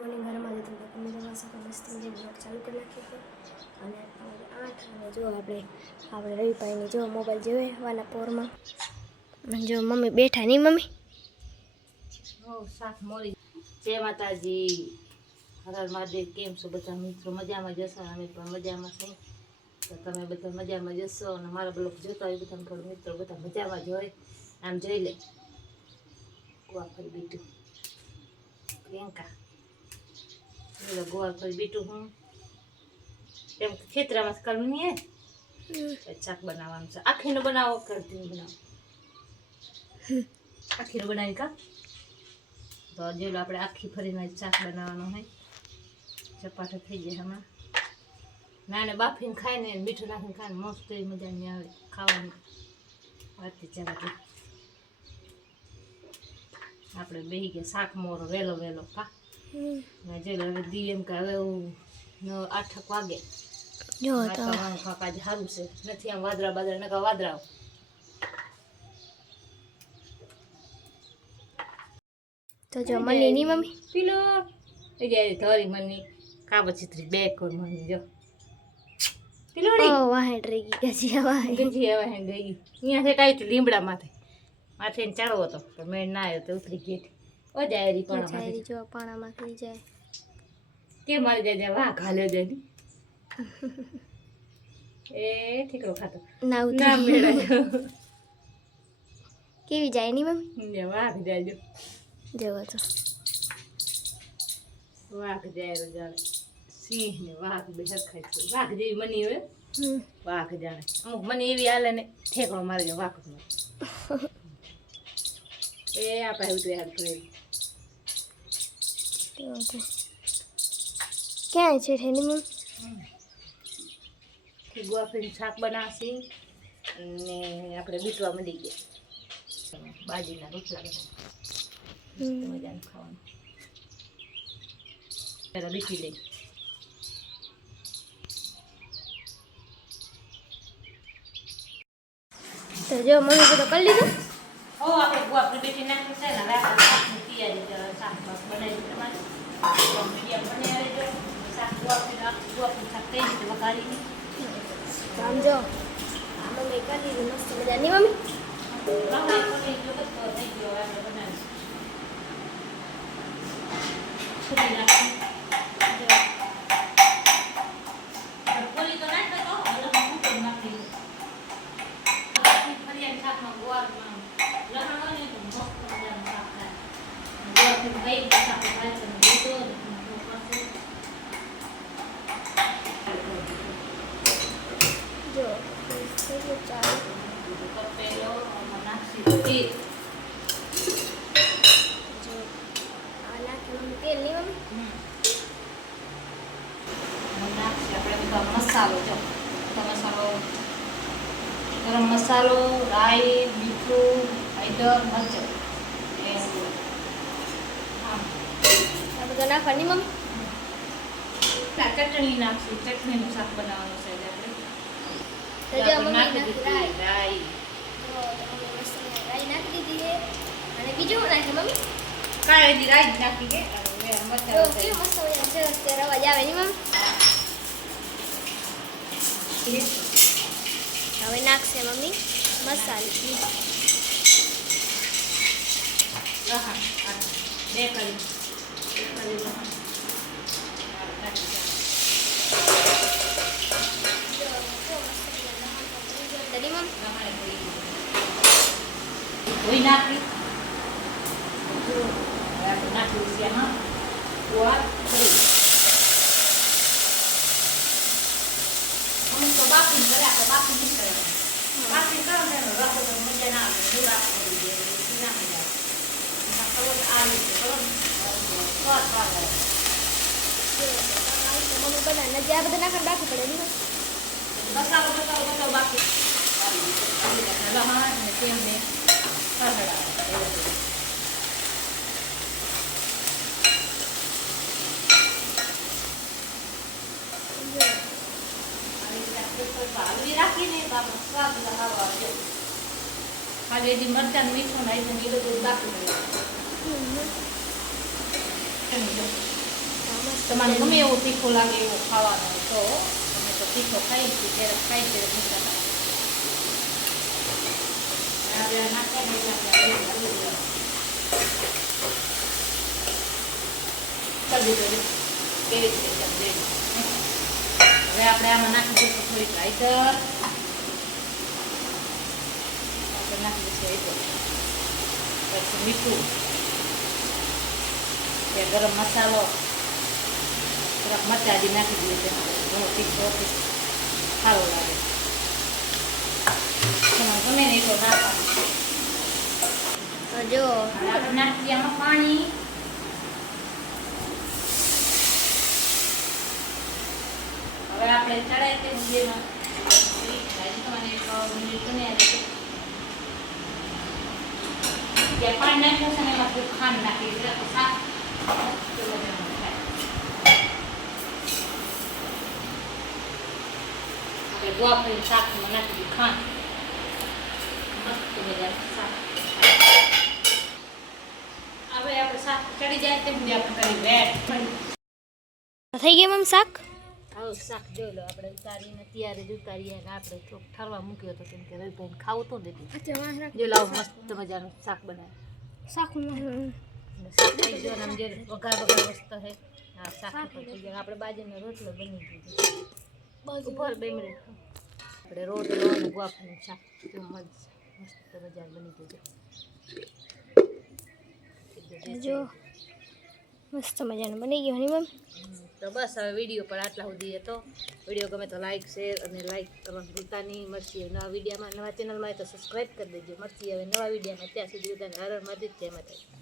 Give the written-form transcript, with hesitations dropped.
morning ઘરમાં જતું કે તમે જવા શકો મસ્ત બ્લોગ ચાલુ કરી નાખીએ અને 8 અને જો આપણે રવિભાઈની જો મોબાઈલ જોવે વાલા પોરમાં જો મમ્મી બેઠા નહીં મમ્મી શાક મોરી જય માતાજી હર મહાદેવ કેમ છો બધા મિત્રો મજામાં જશો અમે પણ મજામાં છીએ તો તમે બધા મજામાં જશો અને મારા બ્લોગ જોતા હોય બધા થોડું મિત્રો બધા મજામાં જ હોય આમ જોઈ લે ગોવા ફરી બીટું પ્રિયંકા એટલે ગોવા ફરી બીટું હું એમ ખેતરામાં કરવું નહીં શાક બનાવવાનું છે આખીનું બનાવો કરતી બનાવો આખીનું બનાવી કા તો જેલો આપણે આખી ફરીને શાક બનાવવાનું હોય ચપાટો થઈ જાય હમણાં નાને બાફીને ખાઈને મીઠું નાખીને ખાઈને મસ્ત એવી મજા નહીં આવે ખાવાની વાતી ચાલતી આપણે બેસી ગયા શાક મોરો વહેલો વહેલો કા જેલો હવે દી એમ કે હવે 8 વાગે જો તો કાકા જ સારું છે નથી આમ વાદળા બાદળા નકા વાદળાઓ તો જો મની ની મમ્મી પીલો એ જાય ધોરી મની કાબો ચિત્રી બે કોર મની જો પીલોડી ઓ વાહે રહી ગઈ ગજી હવે ગઈ અહીંયા છે કાઈ લીમડા માથે ને ચાળવો હતો પણ મેં ના આવ્યો તો ઉતરી ગઈ ઓ જાય રી પણ ચારી જો પાણામાં થઈ જાય કે મારી જાય વાહ ઘાલ્યો જાય એ ઠીકરો ખાતો ના ના મેળાયો કેવી જાય ની મમ્મી વાહ જાયજો જવો તો વાઘ જાય જાણે સિંહ ને વાઘ બે હરખાય છે વાઘ જેવી મની હોય વાઘ જાણે અમુક મને એવી હાલે ને ઠેકડો મારી જાય વાઘ એ આપણે ઉતરે હાલ કરે ક્યાં છે ઠેની મમ્મી ગોવા ફરીને શાક બનાવશી અને આપણે બીટવા મળી ગયા બાજીના રોટલા મજાનું ખાવાનું પહેલાં બીટી લઈ તો જો મમ્મી બધું કરી લીધું હો આપણે ગોવા ફરી બેટી નાખી છે ને હવે આપણે શાકની તૈયારી શાક બનાવી તમારે મીડિયમ બનાવી રહેજો શાક ગોવા ફરી શાક કઈ રીતે વઘારીને આમ જો મમ્મી કરી લીધું મસ્ત મજાની મમ્મી જો ચાલો જો આ નાખી મમ્મી તેલ નહીં મમ્મી મસાલો જો મસાલો ગરમ મસાલો રાઈ મીઠું હળદર મરચું આ બધું નાખવાની મમ્મી ચટણી નાખશું ચટણીનું શાક બનાવવાનું છે તો જો મમ્મી નાખી નાખી રાઈ રાઈ નાખી દીધી છે અને બીજું નાખી મમ્મી કાળી રાઈ નાખી કે જો કેવું મસ્ત મજાનું સરસ તે અવાજ આવે નહીં મમ્મી હવે નાખશે મમ્મી મસાલો લસણ બે કરી ધોઈ નાખી નાખી છે હા ગોળ ફરી અમુક તો બાફી કરે આપણે બાફી નહીં કરે બાફી કરો ને રસો તો મજા ના આવે પૂરા કરી દે ના મજા આવે આ રીતે કરો સ્વાદ સ્વાદ આવે મમ્મી બનાવે નજી આ બધા નાખવા બાકી પડે નહીં મસાલો બાકી લહણ ને તેલ ને રાખીને સ્વાદ ખાલી મરચાં મીઠું નાખ્યું એ બધું બાકી તમારે ગમે એવું તીખું લાગે એવું ખાવાનું હોય તો અમે તો તીખો ખાઈ છીએ ત્યારે ખાઈ ત્યારે મીઠા આપણે નાખ્યા ને એટલે આપણે કરી દીધું કેવી રીતે હવે આપણે આમાં નાખી દઈશું થોડીક રાઈટર આપણે નાખી દઈશું રાઈટર પછી મીઠું ગરમ મસાલો થોડાક મરચાં નાખી દઈએ ઘણો તીખો સારો લાગે ગમે નહીં તો નાખવાનું જો આપણે નાખી દઈએ આમાં પાણી હવે આપણે ચડાવી તે મુંજીમાં પાણી નાખ્યું છે ને એમાં થોડું ખાંડ નાખી એટલે શાક આપણે ગોવા ફરી શાકમાં નાખી દીધું ખાંડ મસ્ત મજાનું શાક હવે આપણે શાક ચડી જાય તે સુધી આપણે કરી વેટ થઈ ગયા મમ શાક હવે શાક જોઈ લો આપણે ઉતારીને ત્યારે જ ઉતારીએ અને આપણે થોડુંક ઠરવા મૂક્યો હતો કેમ કે રવિભાઈને ખાવું તો નથી જો લાવો મસ્ત મજાનું શાક બનાવે શાક શાક થઈ ગયો અને આમ જે વઘાર મસ્ત છે હા શાક પણ થઈ ગયો આપણે બાજરીનો રોટલો બની ગયો ઉપર 2 મિનિટ આપણે રોટલો અને ગુવાફનું શાક જો મસ્ત મજાનું બની ગયું જો મસ્ત મજાનું બની ગયું હની મમ તો બસ હવે વિડીયો પર આટલા સુધી હતો વિડીયો ગમે તો લાઈક શેર અને લાઈક કરવાનું ભૂલતા નહીં મળશે નવા વિડીયોમાં નવા ચેનલમાં તો સબસ્ક્રાઈબ કરી દેજો મળશે હવે નવા વિડીયોમાં ત્યાં સુધી બધાને હર હર મહાદેવ જય માતાજી